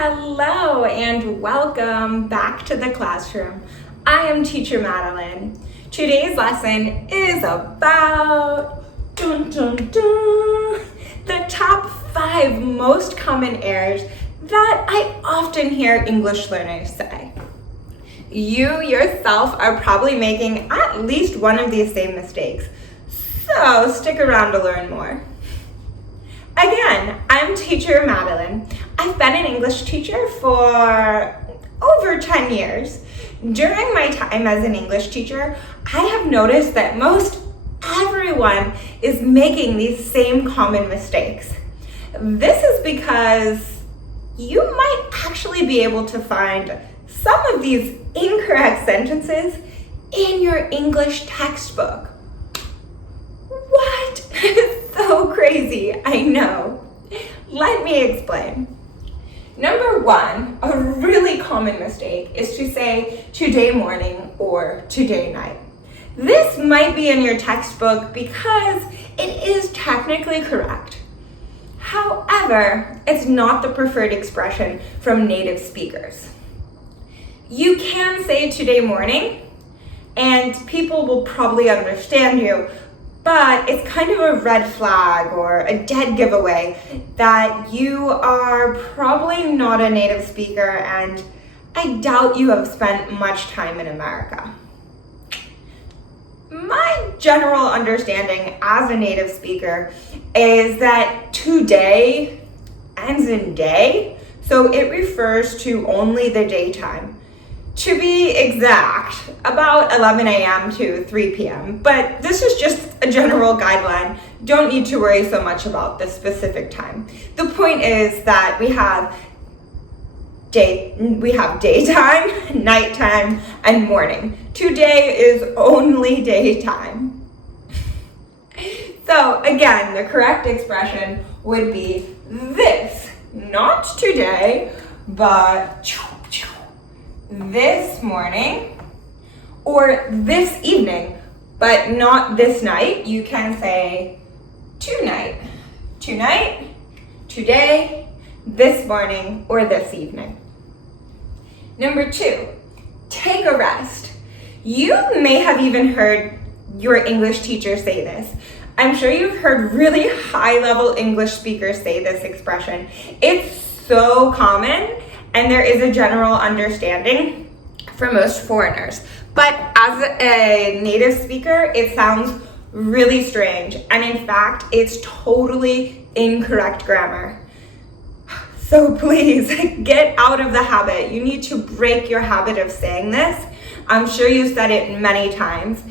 Hello and welcome back to the classroom. I am Teacher Madeline. Today's lesson is about the top 5 most common errors that I often hear English learners say. You yourself are probably making at least one of these same mistakes, so stick around to learn more. Again, I'm Teacher Madeline. I've been an English teacher for over 10 years. During my time as an English teacher, I have noticed that most everyone is making these same common mistakes. This is because you might actually be able to find some of these incorrect sentences in your English textbook. What? So crazy, I know. Let me explain. Number 1, a really common mistake is to say today morning or today night. This might be in your textbook because it is technically correct. However, it's not the preferred expression from native speakers. You can say today morning and people will probably understand you, but it's kind of a red flag or a dead giveaway that you are probably not a native speaker and I doubt you have spent much time in America. My general understanding as a native speaker is that today ends in day, so it refers to only the daytime. To be exact, about 11 a.m. to 3 p.m., but this is just a general guideline. Don't need to worry so much about the specific time. The point is that we have daytime, nighttime, and morning. Today is only daytime. So again, the correct expression would be this, not today, but this morning, or this evening, but not this night. You can say tonight, today, this morning, or this evening. Number 2, take a rest. You may have even heard your English teacher say this. I'm sure you've heard really high-level English speakers say this expression. It's so common, and there is a general understanding for most foreigners. But as a native speaker, it sounds really strange. And in fact, it's totally incorrect grammar. So please get out of the habit. You need to break your habit of saying this. I'm sure you've said it many times,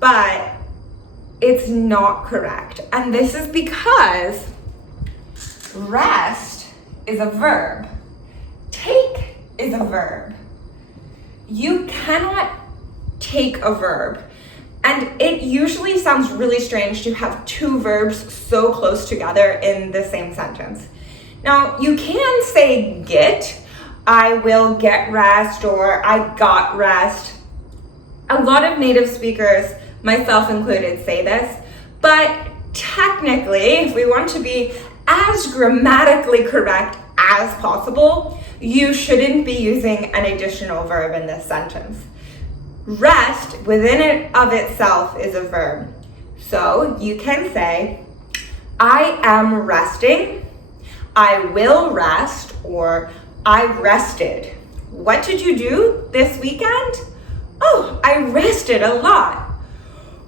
but it's not correct. And this is because rest is a verb. Take is a verb. You cannot take a verb. And it usually sounds really strange to have 2 verbs so close together in the same sentence. Now, you can say get, I will get rest, or I got rest. A lot of native speakers, myself included, say this, but technically, if we want to be as grammatically correct as possible, you shouldn't be using an additional verb in this sentence. Rest within it of itself is a verb. So you can say, I am resting, I will rest, or I rested. What did you do this weekend? Oh, I rested a lot.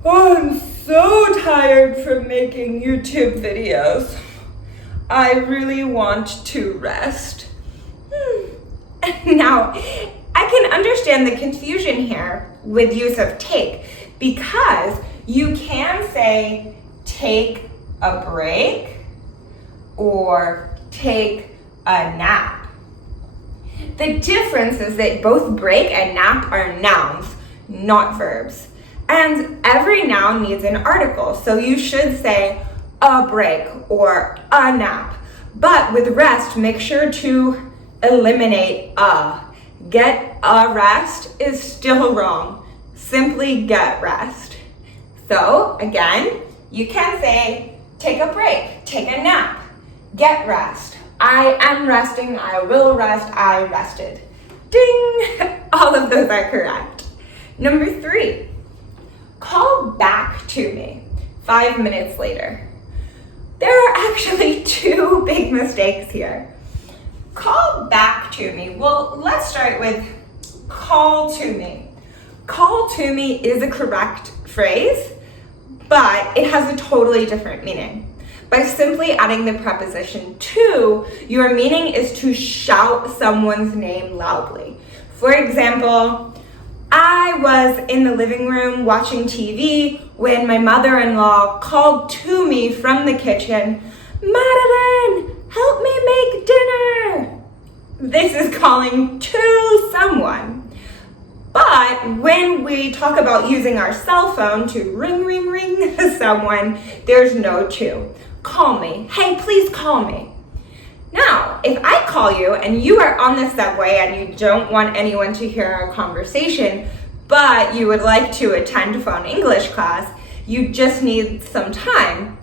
Oh, I'm so tired from making YouTube videos. I really want to rest. Now, I can understand the confusion here with use of take because you can say take a break or take a nap. The difference is that both break and nap are nouns, not verbs. And every noun needs an article, so you should say a break or a nap. But with rest, make sure to eliminate a. Get a rest is still wrong. Simply get rest. So again, you can say take a break, take a nap, get rest, I am resting, I will rest, I rested. Ding! All of those are correct. Number 3, call back to me 5 minutes later. There are actually 2 big mistakes here. Call back to me. Well, let's start with call to me. Call to me is a correct phrase, but it has a totally different meaning. By simply adding the preposition to, your meaning is to shout someone's name loudly. For example, I was in the living room watching TV when my mother-in-law called to me from the kitchen, Madeline, help me make dinner. This is calling to someone. But when we talk about using our cell phone to ring, ring, ring someone, there's no to. Call me. Hey, please call me. Now, if I call you and you are on the subway and you don't want anyone to hear our conversation, but you would like to attend phone English class, you just need some time,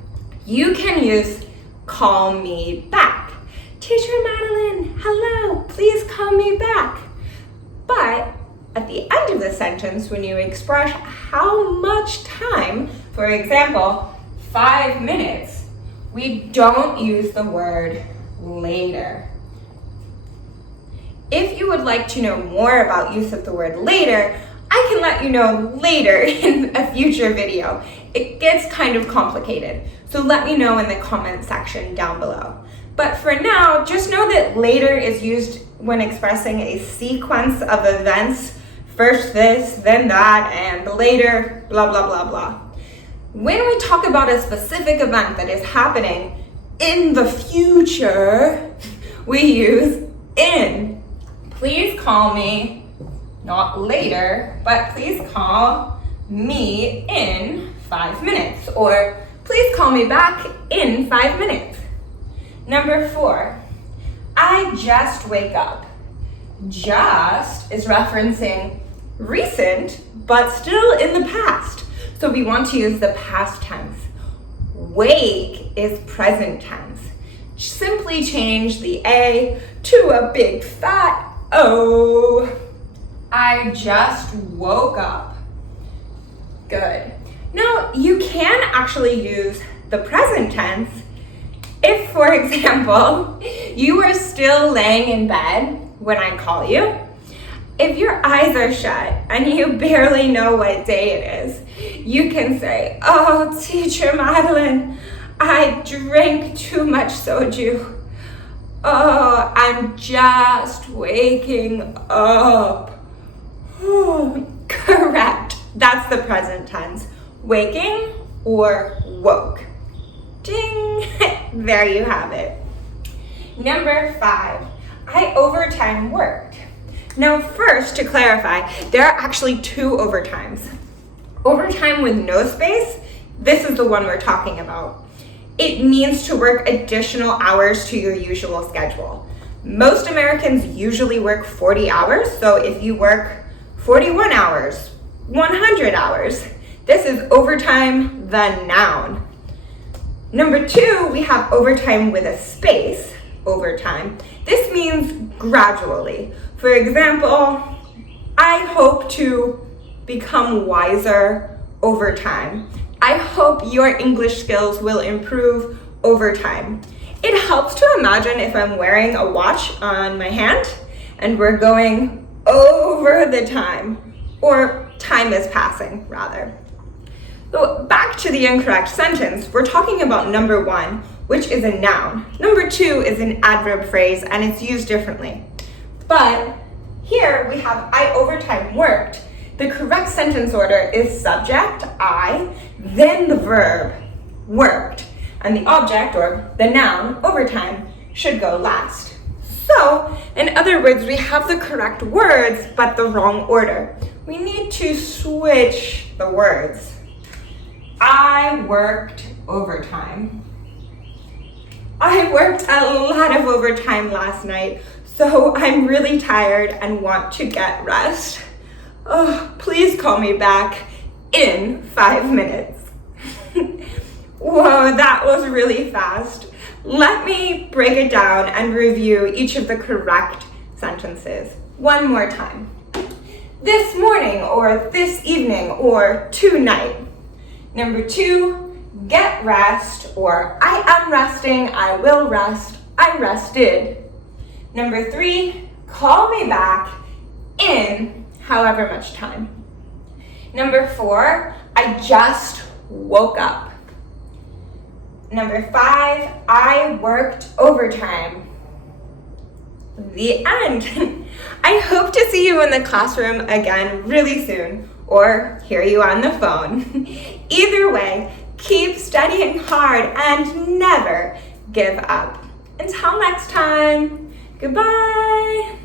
you can use call me back. Teacher Madeline, hello, please call me back. But at the end of the sentence, when you express how much time, for example, 5 minutes, we don't use the word later. If you would like to know more about use of the word later, I can let you know later in a future video. It gets kind of complicated, so let me know in the comment section down below. But for now, just know that later is used when expressing a sequence of events. First this, then that, and later, blah, blah, blah, blah. When we talk about a specific event that is happening in the future, we use in. Please call me, not later, but please call me in 5 minutes, or please call me back in 5 minutes. Number 4, I just wake up. Just is referencing recent, but still in the past. So we want to use the past tense. Wake is present tense. Simply change the A to a big fat O. I just woke up. Good. Now, you can actually use the present tense if, for example, you are still laying in bed when I call you. If your eyes are shut and you barely know what day it is, you can say, oh, Teacher Madeline, I drank too much soju. Oh, I'm just waking up. Oh, correct. That's the present tense. Waking or woke. Ding! There you have it. Number 5, I overtime worked. Now first, to clarify, there are actually 2 overtimes. Overtime with no space, this is the one we're talking about. It means to work additional hours to your usual schedule. Most Americans usually work 40 hours, so if you work 41 hours, 100 hours, this is overtime, the noun. Number 2, we have overtime with a space, overtime. This means gradually. For example, I hope to become wiser over time. I hope your English skills will improve over time. It helps to imagine if I'm wearing a watch on my hand and we're going over the time, or time is passing, rather. So back to the incorrect sentence, we're talking about number 1, which is a noun. Number 2 is an adverb phrase, and it's used differently. But here we have I overtime worked. The correct sentence order is subject, I, then the verb, worked, and the object, or the noun, overtime, should go last. So, in other words, we have the correct words, but the wrong order. We need to switch the words. I worked overtime. I worked a lot of overtime last night, so I'm really tired and want to get rest. Oh, please call me back in 5 minutes. Whoa, that was really fast. let me break it down and review each of the correct sentences one more time. This morning, or this evening, or tonight. Number 2, get rest, or I am resting, I will rest, I rested. Number 3, call me back in however much time. Number 4, I just woke up. Number 5, I worked overtime. The end. I hope to see you in the classroom again really soon, or hear you on the phone. Either way, keep studying hard and never give up. Until next time, goodbye.